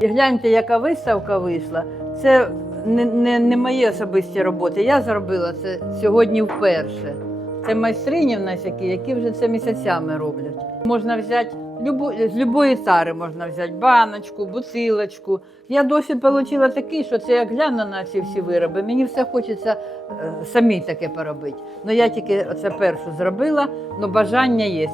І гляньте, яка виставка вийшла. Це не, не, не мої особисті роботи. Я зробила це сьогодні вперше. Це майстрині в нас які, які вже це місяцями роблять. Можна взяти любу, з любої тари можна взяти баночку, бутилочку. Я досвід отримала такий, що це як гляну на ці всі вироби. Мені все хочеться е, самій таке поробити. Ну я тільки це першу зробила, але бажання є.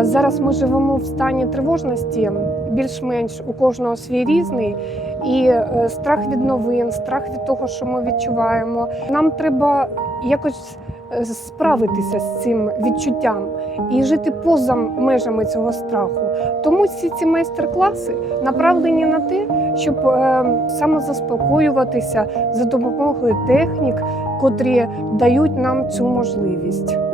Зараз ми живемо в стані тривожності, більш-менш у кожного свій різний. І е, страх від новин, страх від того, що ми відчуваємо. Нам треба якось е, справитися з цим відчуттям і жити поза межами цього страху. Тому всі ці майстер-класи направлені на те, щоб е, самозаспокоюватися за допомогою технік, котрі дають нам цю можливість.